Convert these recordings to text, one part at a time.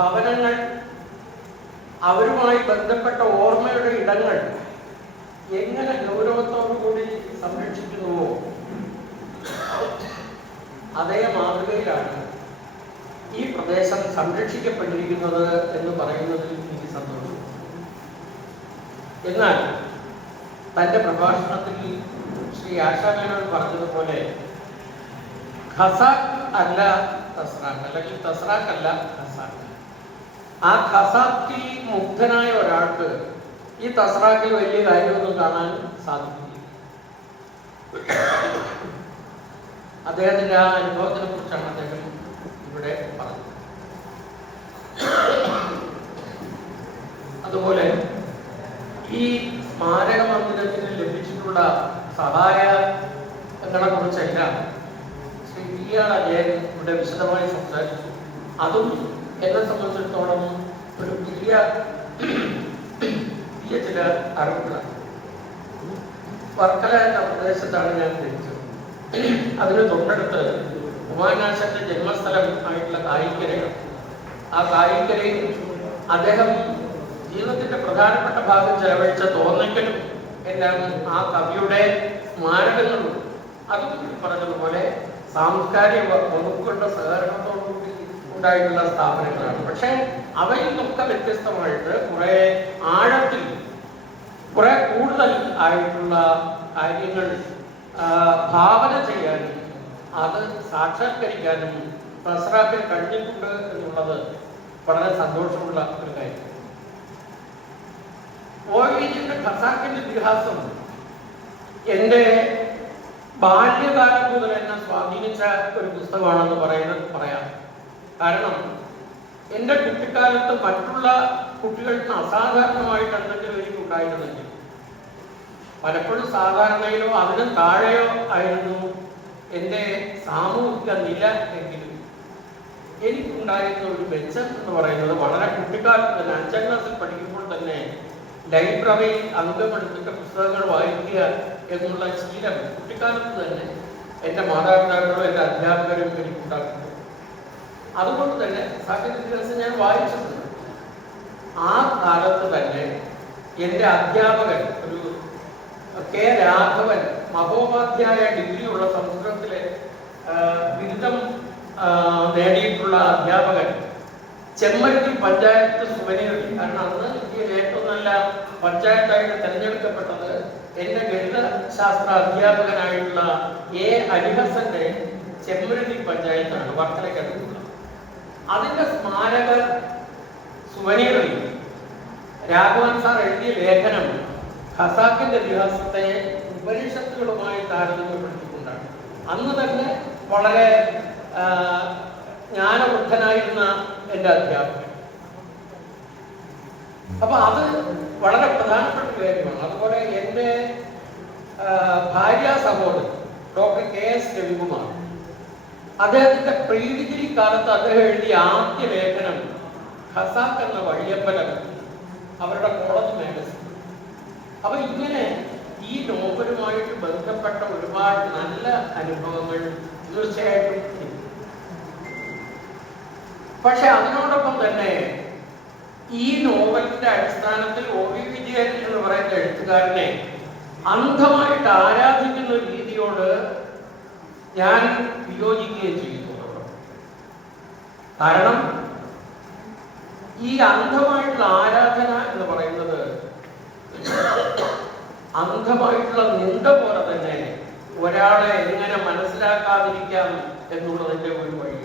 ഭവനങ്ങൾ, അവരുമായി ബന്ധപ്പെട്ട ഓർമ്മയുടെ ഇടങ്ങൾ എങ്ങനെ ഗൗരവത്തോടുകൂടി സംരക്ഷിക്കുന്നുവോ അതേ മാതൃകയിലാണ് ഈ പ്രദേശം സംരക്ഷിക്കപ്പെട്ടിരിക്കുന്നത് എന്ന് പറയുന്നതിൽ എനിക്ക് സന്തോഷം. എന്നാൽ തൻ്റെ പ്രഭാഷണത്തിൽ ശ്രീ ആശാ മേനോൻ പറഞ്ഞതുപോലെ ഖസാക്ക് അല്ല തസ്രാക്ക്, അല്ലെങ്കിൽ തസ്രാക്ക് അല്ല ഖസാക്ക്. ആ ഖസാക്കിൽ മുഗ്ധനായ ഒരാൾക്ക് ഈ തസ്രാക്കിൽ വലിയ കാര്യമൊന്നും കാണാൻ സാധിക്കില്ല. അദ്ദേഹത്തിന്റെ ആ അനുഭവത്തിനെ കുറിച്ചാണ് അദ്ദേഹം ഇവിടെ പറഞ്ഞത്. അതുപോലെ ഈ സ്മാരക മന്ദിരത്തിന് ലഭിച്ചിട്ടുള്ള സഹായങ്ങളെ കുറിച്ചെല്ലാം ശ്രീ പി ആർ അജയൻ ഇവിടെ വിശദമായി സംസാരിച്ചു. അതും എന്നെ സംബന്ധിച്ചിടത്തോളം ഒരു പുതിയ ചില അറിവുകളാണ്. വർക്കല എന്ന പ്രദേശത്താണ് ഞാൻ ജനിച്ചത്. അതിന് തൊട്ടടുത്ത് കുമാരനാശന്റെ ജന്മസ്ഥലം ആയിട്ടുള്ള കായിക്കരയാണ്. ആ കായിക്കരയിൽ അദ്ദേഹം ജീവിതത്തിന്റെ പ്രധാനപ്പെട്ട ഭാഗം ചെലവഴിച്ച തോന്നയ്ക്കലും എല്ലാം ആ കവിയുടെ സ്മാരകങ്ങളും അതും പറഞ്ഞതുപോലെ സാംസ്കാരിക വകുപ്പുകളുടെ സഹകരണത്തോടുകൂടി ഉണ്ടായിട്ടുള്ള സ്ഥാപനങ്ങളാണ്. പക്ഷെ അവയിൽ നിന്നൊക്കെ വ്യത്യസ്തമായിട്ട് കുറെ ആഴത്തിൽ കുറെ കൂടുതൽ ആയിട്ടുള്ള കാര്യങ്ങൾ ഭാവന ചെയ്യാനും അത് സാക്ഷാത്കരിക്കാനും തസ്രാക്കിൽ കഴിഞ്ഞിട്ടുണ്ട് എന്നുള്ളത് വളരെ സന്തോഷമുള്ള ഒരു കാര്യം. ഓവിജിന്റെ ഖസാക്കിന്റെ ഇതിഹാസം എൻ്റെ ബാല്യകാലം മുതൽ എന്നെ സ്വാധീനിച്ച ഒരു പുസ്തകമാണെന്ന് പറയാം. കാരണം എൻ്റെ കുട്ടിക്കാലത്ത് മറ്റുള്ള കുട്ടികൾക്ക് അസാധാരണമായിട്ട് എന്തെങ്കിലും എനിക്കുണ്ടായിരുന്നെങ്കിൽ പലപ്പോഴും സാധാരണയിലോ അതിനും താഴെയോ ആയിരുന്നു എൻ്റെ സാമൂഹിക നില എങ്കിലും എനിക്കുണ്ടായിരുന്ന ഒരു മെച്ചം എന്ന് പറയുന്നത് വളരെ കുട്ടിക്കാലത്ത് തന്നെ 5ാം ക്ലാസ്സിൽ പഠിക്കുമ്പോൾ തന്നെ ലൈബ്രറിയിൽ അംഗമെടുത്തിട്ട് പുസ്തകങ്ങൾ വായിക്കുക എന്നുള്ള ശീലം കുട്ടിക്കാലത്ത് തന്നെ എൻ്റെ മാതാപിതാക്കളോ എൻ്റെ അധ്യാപകരും എനിക്കുണ്ടാക്കുന്നു. അതുകൊണ്ട് തന്നെ സാഹിത്യ ഞാൻ വായിച്ചിട്ടുണ്ട്. ആ കാലത്ത് തന്നെ എൻ്റെ അധ്യാപകൻ ഒരു കെ രാഘവൻ, മഹോപാധ്യായ ഡിഗ്രിയുള്ള സംസ്കൃതത്തിലെ ബിരുദം നേടിയിട്ടുള്ള അധ്യാപകൻ ചെമ്മരുതി പഞ്ചായത്ത് സുവനീറിൽ, കാരണം അന്ന് ഇന്ത്യയിലെ ഏറ്റവും നല്ല പഞ്ചായത്തായിട്ട് തിരഞ്ഞെടുക്കപ്പെട്ടത് എൻ്റെ ഗണിതശാസ്ത്ര അധ്യാപകനായിട്ടുള്ള എ അലിഹസന്റെ ചെമ്മരുതി പഞ്ചായത്താണ്, വർക്കലയ്ക്കടുത്തുള്ള. അതിൻ്റെ സ്മാരക സുവനീറിൽ രാഘവൻ സാർ എഴുതിയ ലേഖനം ഖസാക്കിന്റെ ഇതിഹാസത്തെ ഉപനിഷത്തുകളുമായി താരതമ്യപ്പെടുത്തിക്കൊണ്ടാണ്. അന്ന് തന്നെ വളരെ ജ്ഞാനവൃദ്ധനായിരുന്ന എൻ്റെ അധ്യാപകൻ. അപ്പൊ അത് വളരെ പ്രധാനപ്പെട്ട കാര്യമാണ്. അതുപോലെ എൻ്റെ ഭാര്യ സഹോദരൻ ഡോക്ടർ കെ എസ് രവികുമാർ, അദ്ദേഹത്തിന്റെ പ്രീ ഡിഗ്രി കാലത്ത് അദ്ദേഹം എഴുതിയ ആദ്യ ലേഖനം ഖസാക്ക് എന്ന വഴിയമ്പലം, അവരുടെ കോളേജ് മാഗസിൻ. അപ്പൊ ഇങ്ങനെ ഈ നോവലുമായിട്ട് ബന്ധപ്പെട്ട ഒരുപാട് നല്ല അനുഭവങ്ങൾ തീർച്ചയായിട്ടും. പക്ഷെ അതിനോടൊപ്പം തന്നെ ഈ നോവലിന്റെ അടിസ്ഥാനത്തിൽ ഒ.വി. വിജയൻ എന്ന് പറയുന്ന എഴുത്തുകാരനെ അന്ധമായിട്ട് ആരാധിക്കുന്ന രീതിയോട് ഞാൻ വിയോജിക്കുകയും ചെയ്യുന്നു. കാരണം ഈ അന്ധമായിട്ടുള്ള ആരാധന എന്ന് പറയുന്നത് അന്ധമായിട്ടുള്ള നിന്ദ പോലെ തന്നെ ഒരാളെ എങ്ങനെ മനസ്സിലാക്കാതിരിക്കാം എന്നുള്ളതിന്റെ ഒരു വഴി.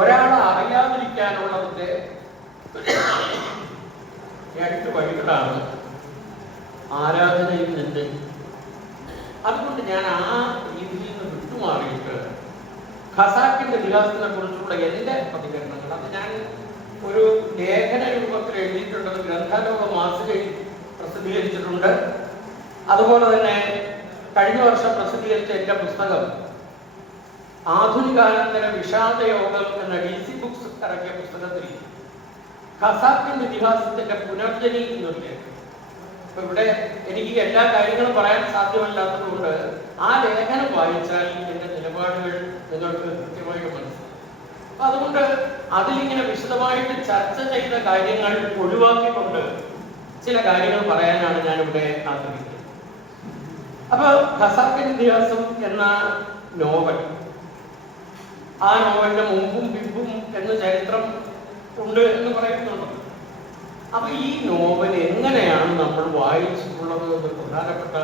ഒരാളെ അറിയാതിരിക്കാനുള്ളതിന്റെ 2 വഴികളാണ് ആരാധനയിൽ നിന്ന്. അതുകൊണ്ട് ഞാൻ ആ രീതിയിൽ നിന്ന് വിട്ടുമാറിയിട്ട് ഖസാക്കിന്റെ ഇതിഹാസത്തിനെ കുറിച്ചുള്ള എൻ്റെ പ്രതികരണങ്ങൾ അത് ഞാൻ ഒരു ലേഖന രൂപത്തിൽ എഴുതിയിട്ടുള്ളത് ഗ്രന്ഥാലോക മാസികയിൽ പ്രസിദ്ധീകരിച്ചിട്ടുണ്ട്. അതുപോലെ തന്നെ കഴിഞ്ഞ വർഷം പ്രസിദ്ധീകരിച്ച എൻ്റെ പുസ്തകം ആധുനികാനന്തര വിഷാദയോഗം എന്ന DC ബുക്സ് ഇറക്കിയ പുസ്തകത്തിൽ ഖസാക്കിന്റെ ഇതിഹാസത്തിന്റെ പുനർജനി എന്നൊരു ലേഖനം. അപ്പൊ ഇവിടെ എനിക്ക് എല്ലാ കാര്യങ്ങളും പറയാൻ സാധ്യമല്ലാത്തതുകൊണ്ട് ആ ലേഖനം വായിച്ചാൽ എൻ്റെ നിലപാടുകൾ നിങ്ങൾക്ക് കൃത്യമായിട്ട് മനസ്സിലാവും. അതുകൊണ്ട് അതിലിങ്ങനെ വിശദമായിട്ട് ചർച്ച ചെയ്ത കാര്യങ്ങൾ ഒഴിവാക്കിക്കൊണ്ട് ചില കാര്യങ്ങൾ പറയാനാണ് ഞാനിവിടെ ആഗ്രഹിക്കുന്നത്. അപ്പൊ ഖസാക്കിൻ ഇതിഹാസം എന്ന നോവൽ, ആ നോവലിന്റെ മുമ്പും പിമ്പും എന്ന ചരിത്രം ഉണ്ട് എന്ന് പറയുന്നുണ്ട്. അപ്പൊ ഈ നോവൽ എങ്ങനെയാണ് നമ്മൾ വായിച്ചിട്ടുള്ളത് എന്ന് പ്രധാനപ്പെട്ട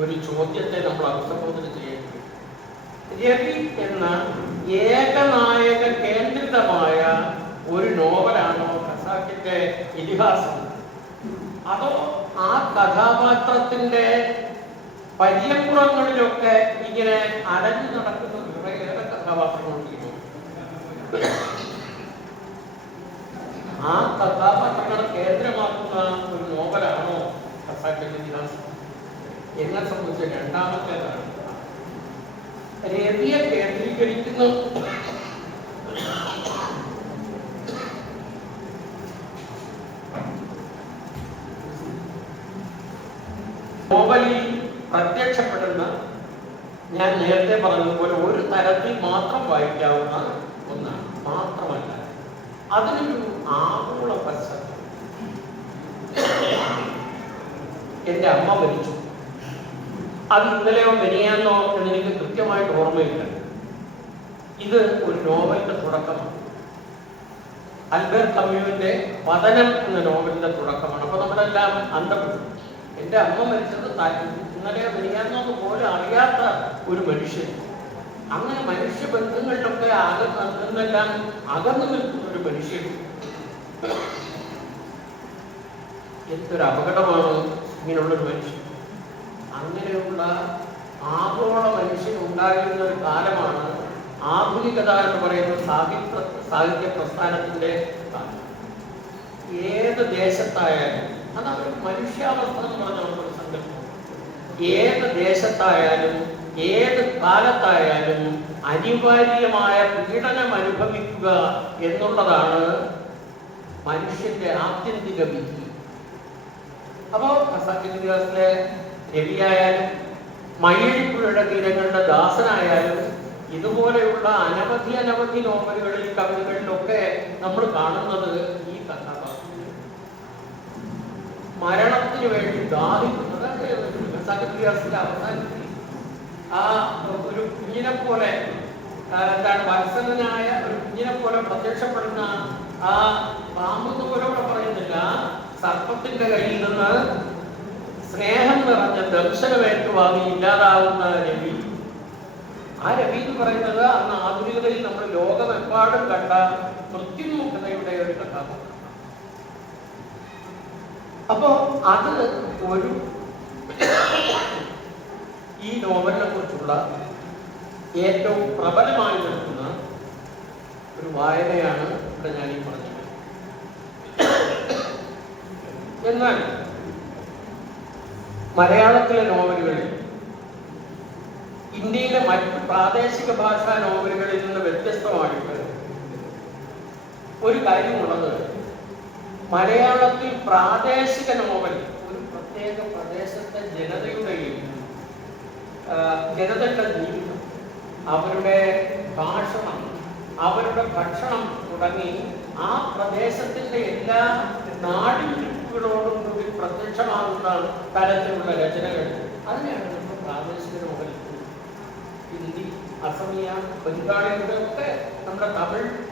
ഒരു ചോദ്യത്തെ നമ്മൾ അഭിസംബോധന ചെയ്യേണ്ടത്. രവി എന്ന ഏകനായക കേന്ദ്രിതമായ ഒരു നോവലാണോ ഖസാക്കിന്റെ ഇതിഹാസം, അതോ ആ കഥാപാത്രത്തിന്റെ പരിയപ്പുറങ്ങളിലൊക്കെ ഇങ്ങനെ അടഞ്ഞു നടക്കുന്ന കുറേയേറെ കഥാപാത്രങ്ങളുണ്ട്? ആ കഥാപാത്രങ്ങളെ കേന്ദ്രമാക്കുന്ന ഒരു നോവലാണോ ഖസാക്കിന്റെ ഇതിഹാസം? എന്നെ സംബന്ധിച്ച് രണ്ടാമത്തേതാണ്. രവിയെ കേന്ദ്രീകരിക്കുന്ന നോവലിൽ പ്രത്യക്ഷപ്പെടുന്ന, ഞാൻ നേരത്തെ പറഞ്ഞതുപോലെ ഒരു തരത്തിൽ മാത്രം വായിക്കാവുന്ന ഒന്നാണ്. മാത്രമല്ല, അതിനൊരു ആഗോള പശ്ചാത്തലം. എൻ്റെ അമ്മ മരിച്ചു. അത് ഇന്നലെയോ മെനിയാന്നോ എന്ന് എനിക്ക് കൃത്യമായിട്ട് ഓർമ്മയില്ല. ഇത് ഒരു നോവലിന്റെ തുടക്കമാണ്. ആൽബർട്ട് കമ്യൂവിന്റെ പതനം എന്ന നോവലിന്റെ തുടക്കമാണ്. അപ്പൊ നമ്മളെല്ലാം അന്തപ്പെട്ടു. എൻ്റെ അമ്മ മരിച്ചത് ഇന്നലെയോ മെനിയാന്നോ പോലും അറിയാത്ത ഒരു മനുഷ്യൻ. അങ്ങനെ മനുഷ്യ ബന്ധങ്ങളിലൊക്കെ നിന്നെല്ലാം അകന്നു നിൽക്കുന്ന ഒരു മനുഷ്യൻ. എന്തൊരു അപകടമാണ് ഇങ്ങനെയുള്ളൊരു മനുഷ്യൻ. അങ്ങനെയുള്ള ആഗോള മനുഷ്യൻ ഉണ്ടായിരുന്ന ഒരു കാലമാണ് ആധുനികത എന്ന് പറയുന്ന സാഹിത്യ പ്രസ്ഥാനത്തിന്റെ കാലം. ഏത് ദേശത്തായാലും, അതാണ് ഒരു മനുഷ്യാവസ്ഥ എന്ന് പറഞ്ഞ ഒരു സങ്കല്പം. ഏത് ദേശത്തായാലും ഏത് കാലത്തായാലും അനിവാര്യമായ പീഡനം അനുഭവിക്കുക എന്നുള്ളതാണ് മനുഷ്യന്റെ ആത്യന്തിക വിധി. അപ്പോ ഖസാക്കിൻ ഇതിഹാസത്തിലെ രവിയായാലും മയ്യഴിപ്പുഴയുടെ തീരങ്ങളുടെ ദാസനായാലും ഇതുപോലെയുള്ള അനവധി നോവലുകളിൽ, കവിതകളിലൊക്കെ നമ്മൾ കാണുന്നത് ഈ കഥാപാത്രം മരണത്തിന് വേണ്ടി ദാഹിക്കുന്നത്. ഖസാക്കിൻ ഇതിഹാസത്തിലെ അവസാനത്തിൽ ആ ഒരു കുഞ്ഞിനെ പോലെ, എന്താണ്, വത്സലനായ ഒരു കുഞ്ഞിനെ പോലെ പ്രത്യക്ഷപ്പെടുന്ന ആ പാമ്പെന്ന് പോലെ ഇവിടെ പറയുന്നില്ല, സർപ്പത്തിന്റെ കയ്യിൽ നിന്ന് സ്നേഹം നിറഞ്ഞ ദംശനമേറ്റുവാങ്ങി ഇല്ലാതാവുന്ന രവി. ആ രവി എന്ന് പറയുന്നത് അന്ന് ആധുനികതയിൽ നമ്മൾ ലോകമെമ്പാടും കണ്ട മൃത്യുമുഖതയുടെ ഒരു കഥാപാത്രം. അപ്പോ അത് ഒരു ഈ നോവലിനെ കുറിച്ചുള്ള ഏറ്റവും പ്രബലമായി നിൽക്കുന്ന ഒരു വായനയാണ് ഇവിടെ ഞാൻ ഈ പറഞ്ഞത്. എന്നാൽ മലയാളത്തിലെ നോവലുകളിൽ ഇന്ത്യയിലെ മറ്റ് പ്രാദേശിക ഭാഷാ നോവലുകളിൽ നിന്ന് വ്യത്യസ്തമായിട്ട് ഒരു കാര്യമുള്ളത്, മലയാളത്തിൽ പ്രാദേശിക നോവൽ ഒരു പ്രത്യേക പ്രദേശത്തെ ജനതയുടെയും ജനതയുടെ ജീവിതം, അവരുടെ ഭാഷണം, അവരുടെ ഭക്ഷണം തുടങ്ങി ആ പ്രദേശത്തിന്റെ എല്ലാ നാടിൻചുറ്റുകളോടും കൂടി പ്രത്യക്ഷമാകുന്ന തരത്തിലുള്ള രചനകൾ, അതിനെയാണ് നമ്മൾ പ്രാദേശിക നോവൽ. ഹിന്ദി, അസമിയ, ബംഗാളിയുടെ ഒക്കെ നമ്മുടെ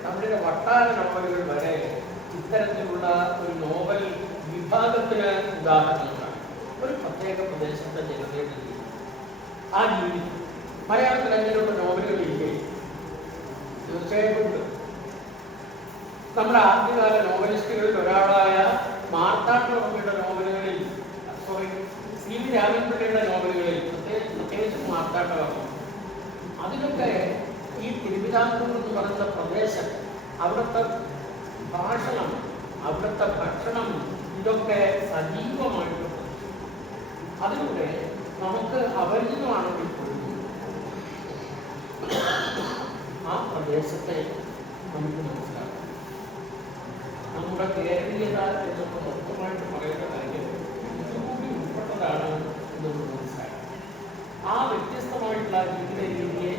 തമിഴിലെ വട്ടാര നോവലുകൾ വരെ ഇത്തരത്തിലുള്ള ഒരു നോവൽ വിഭാഗത്തിന് ഉദാഹരണങ്ങളാണ്. ഒരു പ്രത്യേക പ്രദേശത്തെ ജനതയുടെ ജീവിതം, ആ ജീവിതം. മലയാളത്തിൽ അങ്ങനെയുള്ള നോവലുകളില്ലേ? തീർച്ചയായിട്ടും ഉണ്ട്. നമ്മുടെ ആദ്യകാല നോവലിസ്റ്റുകളിൽ ഒരാളായ മാർത്താണ്ഡവർമ്മയുടെ നോവലുകളിൽ, സി വി രാമൻപിള്ളയുടെ നോവലുകളിൽ, പ്രത്യേകിച്ച് മാർത്താണ്ഡവർമ്മ, അതിലൊക്കെ ഈ തിരുവിതാംകൂർ എന്ന് പറയുന്ന പ്രദേശം, അവിടുത്തെ ഭാഷണം, അവിടുത്തെ ഭക്ഷണം, ഇതൊക്കെ സജീവമായിട്ടുണ്ട്. അതിലൂടെ നമുക്ക് അപരിചിതമാണെങ്കിൽ പോലും ആ പ്രദേശത്തെ നമുക്ക് മനസ്സിലാക്കാം. നമ്മുടെ കേരളീയത എന്നൊക്കെ മൊത്തമായിട്ട് പറയുന്ന കാര്യം ഇതുകൂടി ഉൾപ്പെട്ടതാണ് എന്ന് മനസ്സിലാക്കാം. ആ വ്യത്യസ്തമായിട്ടുള്ള ജീവിത രീതിയെ